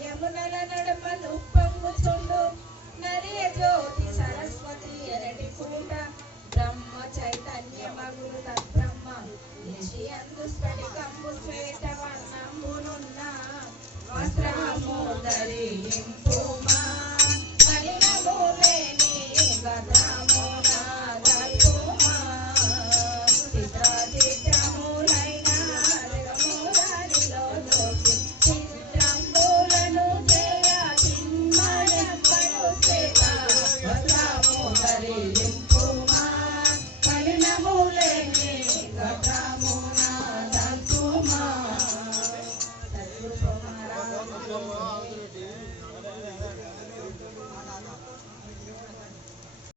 యమునల నడమలు పొంగుచుండు నరియ జ్యోతి సరస్వతి ఎరటి కూట బ్రహ్మ చైతన్య మగుడు తద్బ్రహ్మ నిషి అందు స్ఫటికంబు శ్వేత వర్ణంబునున్న వస్త్రము ధరింపుమా కలినములేని గతమున దల్పుమా చిత్ర చిత్రములైన జగమురారిలో దోచి చిత్రంబులను చేయ చిన్మయప్పను సేవ వస్త్రము ధరింపుమా కలినములేని గతమున దల్పుమా సద్గురు